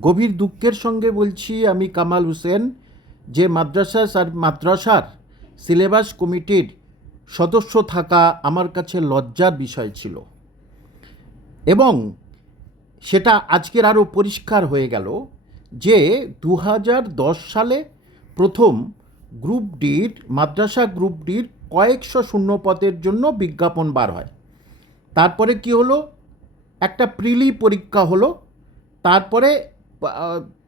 গভীর দুঃখের সঙ্গে বলছি আমি কামাল হোসেন, যে মাদ্রাসা মাদ্রাসার সিলেবাস কমিটির সদস্য থাকা আমার কাছে লজ্জার বিষয় ছিল। এবং সেটা আজকের আরও পরিষ্কার হয়ে গেল যে দু হাজার দশ সালে প্রথম গ্রুপ ডির, মাদ্রাসা গ্রুপ ডির কয়েকশো শূন্য পদের জন্য বিজ্ঞাপন বার হয়। তারপরে কি হলো? একটা প্রিলি পরীক্ষা হলো। তারপরে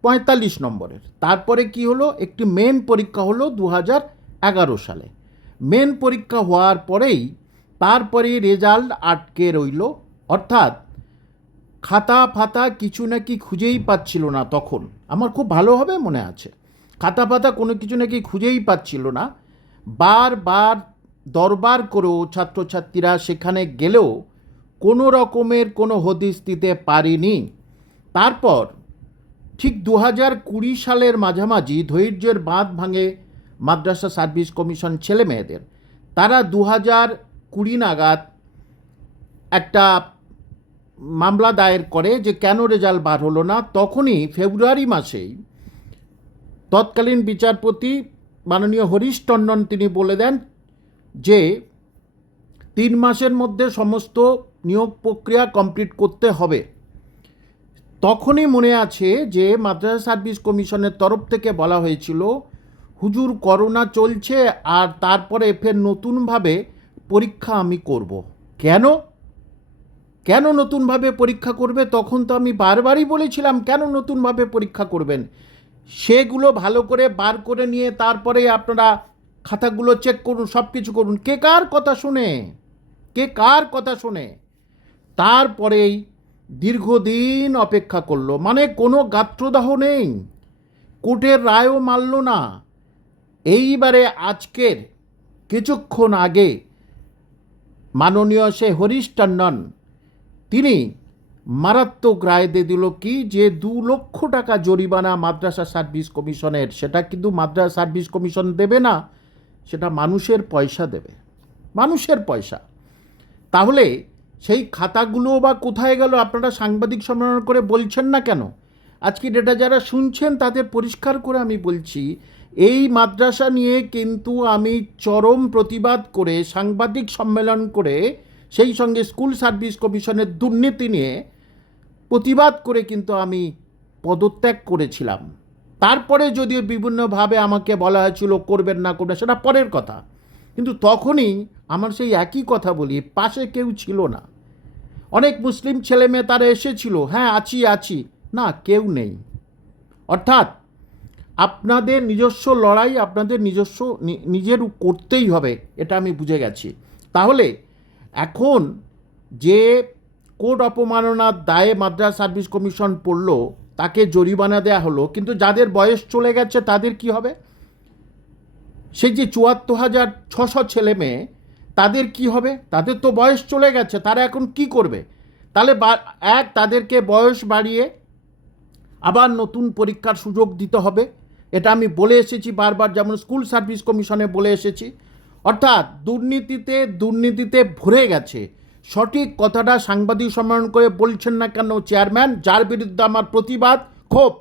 পঁয়তাল্লিশ নম্বরের। তারপরে কি হলো? একটি মেন পরীক্ষা হলো দু হাজার এগারো সালে। মেন পরীক্ষা হওয়ার পরেই তারপরে রেজাল্ট আটকে রইল। অর্থাৎ খাতা ফাতা কিছু নাকি খুঁজেই পাচ্ছিল না তখন। আমার খুব ভালোভাবে মনে আছে। খাতা ফাতা কোনো কিছু নাকি খুঁজেই পাচ্ছিল না। বারবার দরবার করেও ছাত্রছাত্রীরা সেখানে গেলেও কোনো রকমের কোনো হদিস দিতে পারিনি। তারপর ঠিক দু হাজার কুড়ি সালের মাঝামাঝি ধৈর্যের বাঁধ ভাঙে মাদ্রাসা সার্ভিস কমিশন ছেলে মেয়েদের তারা দু হাজার কুড়ি নাগাদ একটা মামলা দায়ের করে যে কেন রেজাল্ট বার হলো না, তখনই ফেব্রুয়ারি মাসেই তৎকালীন বিচারপতি মাননীয় হরিশ টন্ডন তিনি বলে দেন যে তিন মাসের মধ্যে সমস্ত নিয়োগ প্রক্রিয়া কমপ্লিট করতে হবে। তখনই মনে আছে যে মাদ্রাসা সার্ভিস কমিশনের তরফ থেকে বলা হয়েছিল, হুজুর, করোনা চলছে আর তারপরে ফের নতুনভাবে পরীক্ষা আমি করব। কেন? কেন নতুনভাবে পরীক্ষা করবে? তখন তো আমি বারবারই বলেছিলাম, কেন নতুনভাবে পরীক্ষা করবেন? সেগুলো ভালো করে বার করে নিয়ে তারপরে আপনারা খাতাগুলো চেক করুন সব কিছু করুন। কে কার কথা শুনে? কে কার কথা শুনে? তারপরেই দীর্ঘদিন অপেক্ষা করল। মানে কোনো গাত্রদাহ নেই। কোর্টের রায়ও মানল না। এইবারে আজকের কিছুক্ষণ আগে মাননীয় সে হরিশ টন্ডন, তিনি মারাত্মক রায় দিয়ে দিল কি যে দু লক্ষ টাকা জরিমানা মাদ্রাসা সার্ভিস কমিশনের, সেটা কিন্তু মাদ্রাসা সার্ভিস কমিশন দেবে না, সেটা মানুষের পয়সা দেবে। মানুষের পয়সা। তাহলে সেই খাতাগুলো বা কোথায় গেল আপনারা সাংবাদিক সম্মেলন করে বলছেন না কেন? আজকে ডেটা যারা শুনছেন তাদের পরিষ্কার করে আমি বলছি, এই মাদ্রাসা নিয়ে কিন্তু আমি চরম প্রতিবাদ করে সাংবাদিক সম্মেলন করে সেই সঙ্গে স্কুল সার্ভিস কমিশনের দুর্নীতি নিয়ে প্রতিবাদ করে কিন্তু আমি পদত্যাগ করেছিলাম। তারপরে যদিও বিভিন্নভাবে আমাকে বলা হয়েছিল করবেন না করবেন সেটা পরের কথা। কিন্তু তখনই আমার সেই একই কথা বলি, পাশে কেউ ছিল না। অনেক মুসলিম ছেলে মেয়ে তারা এসেছিল হ্যাঁ আছি আছি। না, কেউ নেই। অর্থাৎ আপনাদের নিজস্ব লড়াই আপনাদের নিজস্ব নিজের করতেই হবে, এটা আমি বুঝে গেছি। তাহলে এখন যে কোর্ট অপমাননার দায়ে মাদ্রাস সার্ভিস কমিশন পড়ল, তাকে জরিমানা দেয়া হলো, কিন্তু যাদের বয়স চলে গেছে তাদের কি হবে? সেই যে চুয়াত্তর হাজার ছশো ছেলে মেয়ে, তাদের কি হবে? তাদের তো বয়স চলে গেছে, তারা এখন কি করবে? তাহলে এক, তাদেরকে বয়স বাড়িয়ে আবার নতুন পরীক্ষার সুযোগ দিতে হবে। এটা আমি বলে এসেছি বারবার, যেমন স্কুল সার্ভিস কমিশনে বলে এসেছি। অর্থাৎ দুর্নীতিতে দুর্নীতিতে ভরে গেছে। সঠিক কথাটা সাংবাদিক সম্মেলন করে বলছেন না কেন চেয়ারম্যান যার বিরুদ্ধে আমার প্রতিবাদ, ক্ষোভ।